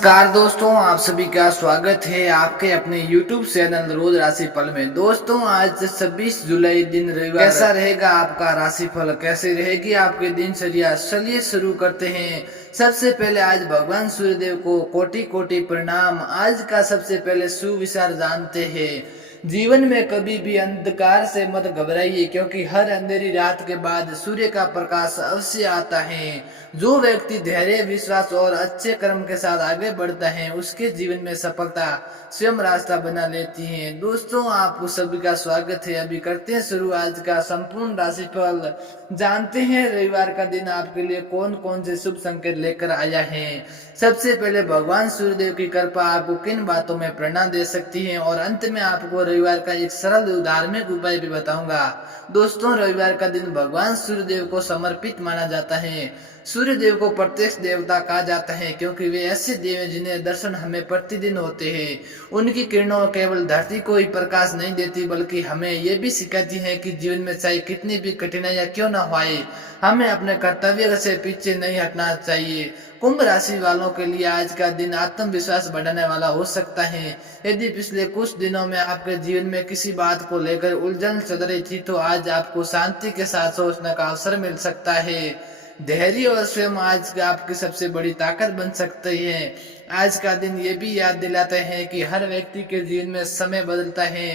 नमस्कार दोस्तों, आप सभी का स्वागत है आपके अपने YouTube चैनल रोज राशिफल में। दोस्तों, आज 26 जुलाई दिन रविवार, कैसा रहेगा आपका राशिफल, कैसे रहेगी आपकी दिनचर्या, चलिए शुरू करते हैं। सबसे पहले आज भगवान सूर्यदेव को कोटि कोटि प्रणाम। आज का सबसे पहले सुविचार जानते हैं। जीवन में कभी भी अंधकार से मत घबराइए, क्योंकि हर अंधेरी रात के बाद सूर्य का प्रकाश अवश्य आता है। जो व्यक्ति धैर्य, विश्वास और अच्छे कर्म के साथ आगे बढ़ता है, उसके जीवन में सफलता स्वयं रास्ता बना लेती है। दोस्तों, आप सभी का स्वागत है। अभी करते हैं शुरू आज का संपूर्ण राशिफल। जानते हैं रविवार का दिन आपके लिए कौन कौन से शुभ संकेत लेकर आया है। सबसे पहले भगवान सूर्यदेव की कृपा आपको किन बातों में प्रेरणा दे सकती है, और अंत में आपको रविवार का एक सरल धार्मिक उपाय भी बताऊंगा। दोस्तों, रविवार का दिन भगवान सूर्यदेव को समर्पित माना जाता है। सूर्यदेव को प्रत्यक्ष देवता कहा जाता है, क्योंकि वे ऐसे देव हैं जिन्हें दर्शन हमें प्रतिदिन होते हैं। उनकी किरणों केवल धरती को ही प्रकाश नहीं देती, बल्कि हमें ये भी सिखाती है कि जीवन में चाहे कितनी भी कठिनाइयां क्यों न होए, हमें अपने कर्तव्य से पीछे नहीं हटना चाहिए। कुंभ राशि वालों के लिए आज का दिन आत्मविश्वास बढ़ाने वाला हो सकता है। यदि पिछले कुछ दिनों में आपके जीवन में किसी बात को लेकर उलझन चल रही थी, तो आज आपको शांति के साथ सोचने का अवसर मिल सकता है। धैर्य और स्वयं आज आपकी सबसे बड़ी ताकत बन सकती है। आज का दिन ये भी याद दिलाता है कि हर व्यक्ति के जीवन में समय बदलता है।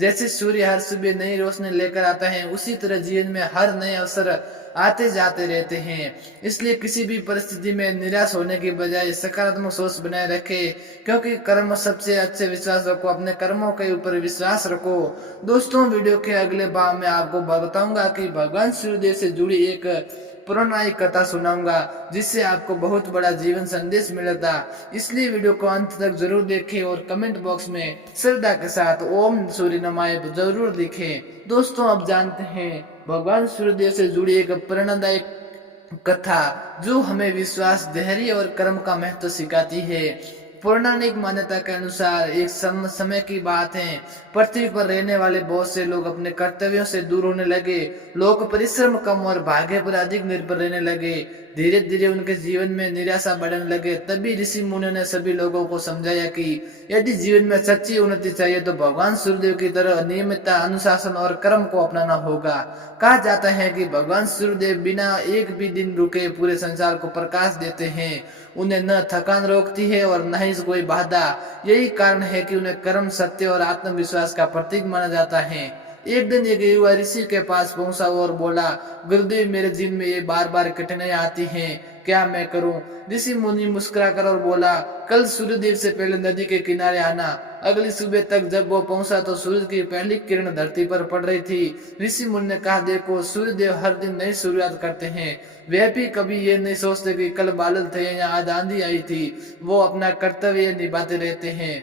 जैसे सूर्य हर सुबह नई रोशनी लेकर आता है, उसी तरह जीवन में हर नए अवसर आते जाते रहते हैं। इसलिए किसी भी परिस्थिति में निराश होने की बजाय सकारात्मक सोच बनाए रखें, क्योंकि कर्म सबसे अच्छे। विश्वास रखो, अपने कर्मों के ऊपर विश्वास रखो। दोस्तों, वीडियो के अगले भाग में आपको बताऊंगा कि भगवान सूर्यदेव से जुड़ी एक पौराणिक कथा सुनाऊंगा, जिससे आपको बहुत बड़ा जीवन संदेश मिलेगा। इसलिए वीडियो को अंत तक जरूर देखें और कमेंट बॉक्स में श्रद्धा के साथ ओम सूर्य नमः जरूर लिखें। दोस्तों, अब जानते हैं भगवान सूर्यदेव से जुड़ी एक प्रेरणादायक कथा, जो हमें विश्वास, धैर्य और कर्म का महत्व सिखाती है। पौराणिक मान्यता के अनुसार एक समय की बात है, पृथ्वी पर रहने वाले बहुत से लोग अपने कर्तव्यों से दूर होने लगे। लोग परिश्रम कम और भाग्य पर अधिक निर्भर रहने लगे। धीरे धीरे उनके जीवन में निराशा बढ़ने लगे। तभी ऋषि मुनियों ने सभी लोगों को समझाया कि यदि जीवन में सच्ची उन्नति चाहिए, तो भगवान सूर्यदेव की तरह नियमितता, अनुशासन और कर्म को अपनाना होगा। कहा जाता है कि भगवान सूर्यदेव बिना एक भी दिन रुके पूरे संसार को प्रकाश देते हैं। उन्हें न थकान रोकती है और न ही कोई बाधा। यही कारण है कि उन्हें कर्म, सत्य और आत्मविश्वास का प्रतीक माना जाता है। एक दिन एक युवा ऋषि के पास पहुंचा और बोला, गुरुदेव, मेरे जीवन में ये बार बार कठिनाइयां आती हैं, क्या मैं करूं? ऋषि मुनि मुस्कुराकर और बोला, कल सूर्यदेव से पहले नदी के किनारे आना। अगली सुबह तक जब वो पहुंचा तो सूरज की पहली किरण धरती पर पड़ रही थी। ऋषि मुनि ने कहा, देखो, सूर्यदेव हर दिन नई शुरुआत करते हैं। वे भी कभी ये नहीं सोचते कि कल बादल थे या आज आंधी आई थी। वो अपना कर्तव्य निभाते रहते हैं।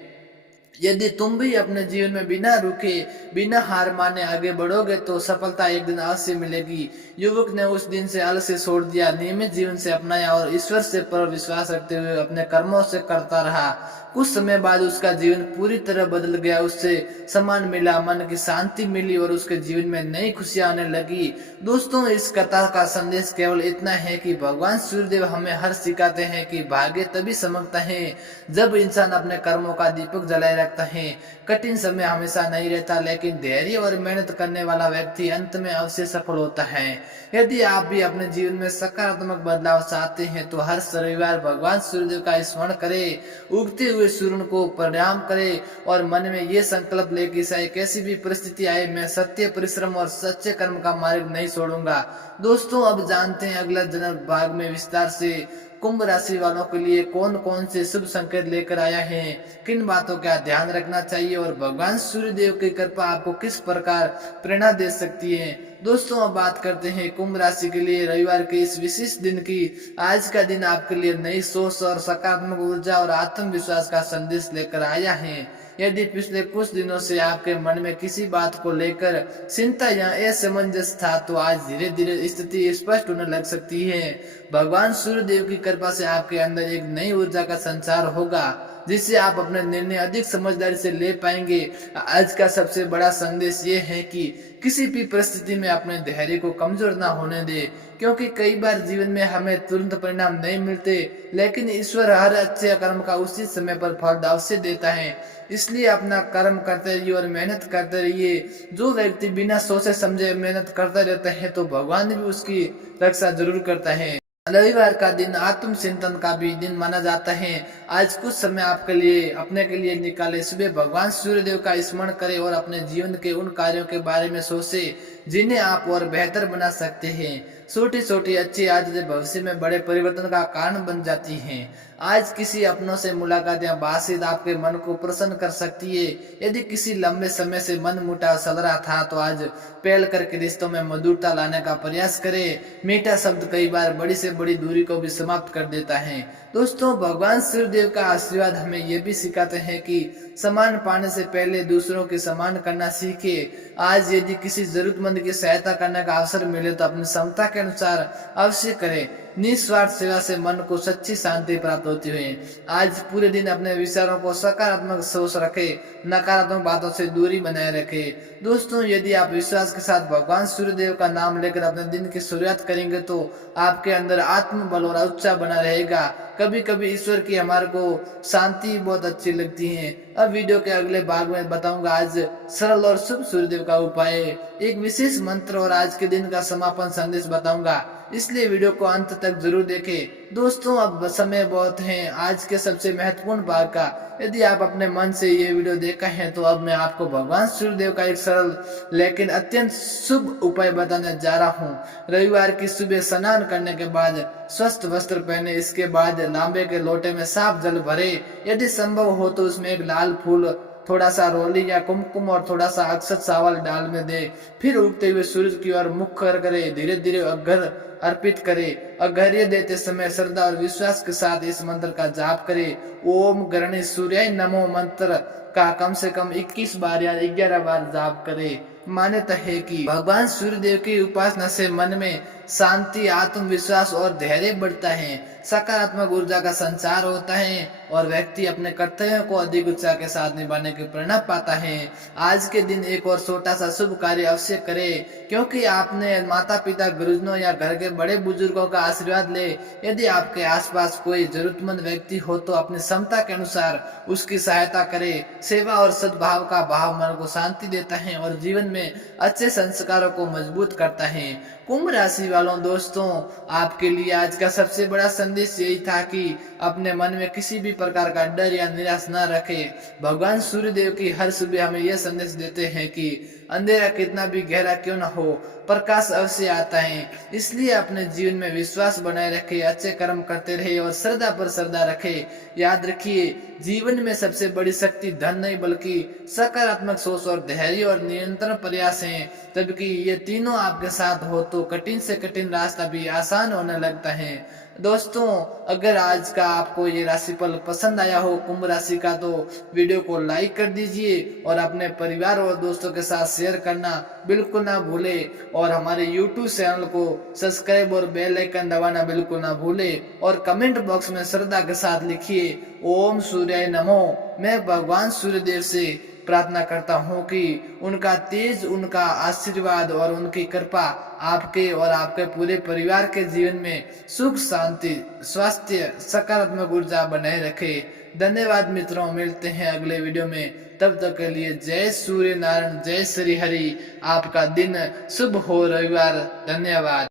यदि तुम भी अपने जीवन में बिना रुके, बिना हार माने आगे बढ़ोगे, तो सफलता एक दिन अवश्य मिलेगी। युवक ने उस दिन से आलस्य छोड़ दिया, नियमित जीवन से अपनाया और ईश्वर से पर विश्वास रखते हुए अपने कर्मों से करता रहा। कुछ समय बाद उसका जीवन पूरी तरह बदल गया। उससे सम्मान मिला, मन की शांति मिली और उसके जीवन में नई खुशियां आने लगी। दोस्तों, इस कथा का संदेश केवल इतना है कि भगवान सूर्यदेव हमें हर सिखाते हैं कि भाग्य तभी चमकता है जब इंसान अपने कर्मों का दीपक जलाए रखता है। कठिन समय हमेशा नहीं रहता, लेकिन धैर्य और मेहनत करने वाला व्यक्ति अंत में अवश्य सफल होता है। यदि आप भी अपने जीवन में सकारात्मक बदलाव चाहते हैं, तो हर रविवार भगवान सूर्यदेव का स्मरण करें, उगते हुए सूर्य को प्रणाम करें और मन में ये संकल्प ले कि चाहे कैसी भी परिस्थिति आए, मैं सत्य, परिश्रम और सच्चे कर्म का मार्ग नहीं छोड़ूंगा। दोस्तों, अब जानते हैं अगला जनरल भाग में विस्तार से कुंभ राशि वालों के लिए कौन कौन से शुभ संकेत लेकर आया है, किन बातों का ध्यान रखना चाहिए और भगवान सूर्यदेव की कृपा आपको किस प्रकार प्रेरणा दे सकती है। दोस्तों, अब बात करते हैं कुंभ राशि के लिए रविवार के इस विशेष दिन की। आज का दिन आपके लिए नई सोच और सकारात्मक ऊर्जा और आत्मविश्वास का संदेश लेकर आया है। यदि पिछले कुछ दिनों से आपके मन में किसी बात को लेकर चिंता या असमंजस था, तो आज धीरे धीरे स्थिति स्पष्ट होने लग सकती है। भगवान सूर्यदेव की कृपा से आपके अंदर एक नई ऊर्जा का संचार होगा, जिससे आप अपने निर्णय अधिक समझदारी से ले पाएंगे। आज का सबसे बड़ा संदेश ये है कि किसी भी परिस्थिति में अपने धैर्य को कमजोर ना होने दे, क्योंकि कई बार जीवन में हमें तुरंत परिणाम नहीं मिलते, लेकिन ईश्वर हर अच्छे कर्म का उसी समय पर फल अवश्य देता है। इसलिए अपना कर्म करते रहिए और मेहनत करते रहिए। जो व्यक्ति बिना सोचे समझे मेहनत करता रहता है तो भगवान भी उसकी रक्षा जरूर करता है। रविवार का दिन आत्म चिंतन का भी दिन माना जाता है। आज कुछ समय आपके लिए अपने के लिए निकाले। सुबह भगवान सूर्यदेव का स्मरण करें और अपने जीवन के उन कार्यों के बारे में सोचे जिन्हें आप और बेहतर बना सकते हैं। छोटी छोटी अच्छी आदतें भविष्य में बड़े परिवर्तन का कारण बन जाती हैं। आज किसी अपनों से मुलाकात या बातचीत आपके मन को प्रसन्न कर सकती है। यदि किसी लंबे समय से मन मुटाव चल रहा था तो आज पहल करके रिश्तों में मधुरता लाने का प्रयास करें। मीठा शब्द कई बार बड़ी से बड़ी दूरी को भी समाप्त कर देता है। दोस्तों, भगवान सूर्यदेव का आशीर्वाद हमें यह भी सिखाते हैं कि सम्मान पाने से पहले दूसरों की सम्मान करना सीखे। आज यदि किसी जरूरतमंद की सहायता करने का अवसर मिले तो अपनी क्षमता के अनुसार अवश्य करें। निस्वार्थ सेवा से मन को सच्ची शांति प्राप्त होती है। आज पूरे दिन अपने विचारों को सकारात्मक सोच रखे, नकारात्मक बातों से दूरी बनाए रखे। दोस्तों, यदि आप विश्वास के साथ भगवान सूर्यदेव का नाम लेकर अपने दिन की शुरुआत करेंगे तो आपके अंदर आत्मबल और उत्साह बना रहेगा। कभी कभी ईश्वर की हमारे को शांति बहुत अच्छी लगती है। अब वीडियो के अगले भाग में बताऊंगा आज सरल और शुभ सूर्यदेव का उपाय, एक विशेष मंत्र और आज के दिन का समापन संदेश बताऊंगा, इसलिए वीडियो को अंत तक जरूर देखें। दोस्तों, अब समय बहुत है आज के सबसे महत्वपूर्ण भाग का। यदि आप अपने मन से ये वीडियो देखा है तो अब मैं आपको भगवान सूर्यदेव का एक सरल लेकिन अत्यंत शुभ उपाय बताने जा रहा हूँ। रविवार की सुबह स्नान करने के बाद स्वस्थ वस्त्र पहने, इसके बाद तांबे के लोटे में साफ जल भरे। यदि संभव हो तो उसमें एक लाल फूल, थोड़ा सा रोली या कुमकुम और थोड़ा सा अक्षत चावल डाल में दे। फिर उगते हुए सूरज की ओर मुख कर करे, धीरे धीरे अर्घ्य अर्पित करे। अर्घ्य देते समय श्रद्धा और विश्वास के साथ इस मंत्र का जाप करे। ओम गणेश सूर्याय नमो मंत्र का कम से कम 21 बार या 11 बार जाप करे। मान्यता है कि भगवान सूर्यदेव की उपासना से मन में शांति, आत्मविश्वास और धैर्य बढ़ता है, सकारात्मक ऊर्जा का संचार होता है और व्यक्ति अपने कर्तव्यों को अधिक उत्साह के साथ निभाने की प्रेरणा पाता है। आज के दिन एक और छोटा सा शुभ कार्य अवश्य करें, क्योंकि आपने माता पिता, गुरुजनों या घर के बड़े बुजुर्गों का आशीर्वाद ले। यदि आपके आसपास कोई जरूरतमंद व्यक्ति हो तो अपनी क्षमता के अनुसार उसकी सहायता करें। सेवा और सद्भाव का भाव मन को शांति देता है और जीवन में अच्छे संस्कारों को मजबूत करता है। कुंभ राशि वालों, दोस्तों, आपके लिए आज का सबसे बड़ा संदेश यही था कि अपने मन में किसी भी प्रकार का डर या निराश न रखें। भगवान सूर्यदेव की हर सुबह हमें यह संदेश देते हैं कि अंधेरा कितना भी गहरा क्यों न हो, प्रकाश अवश्य आता है। इसलिए अपने जीवन में विश्वास बनाए रखें, अच्छे कर्म करते रहे और श्रद्धा पर श्रद्धा रखें। याद रखिए, जीवन में सबसे बड़ी शक्ति धन नहीं बल्कि सकारात्मक सोच और धैर्य और निरंतर प्रयास है। जबकि ये तीनों आपके साथ हो तो कठिन से कठिन रास्ता भी आसान होने लगता है। दोस्तों, अगर आज का आपको ये राशिफल पसंद आया हो कुंभ राशि का तो वीडियो को लाइक कर दीजिए और अपने परिवार और दोस्तों के साथ शेयर करना बिल्कुल ना भूले और हमारे YouTube चैनल को सब्सक्राइब और बेल आइकन दबाना बिल्कुल ना भूले और कमेंट बॉक्स में श्रद्धा के साथ लिखिए ओम सूर्याय नमो। मैं भगवान सूर्यदेव से प्रार्थना करता हूँ कि उनका तेज, उनका आशीर्वाद और उनकी कृपा आपके और आपके पूरे परिवार के जीवन में सुख, शांति, स्वास्थ्य, सकारात्मक ऊर्जा बनाए रखे। धन्यवाद मित्रों, मिलते हैं अगले वीडियो में। तब तक के लिए जय सूर्य नारायण, जय श्री हरि। आपका दिन शुभ हो। रविवार। धन्यवाद।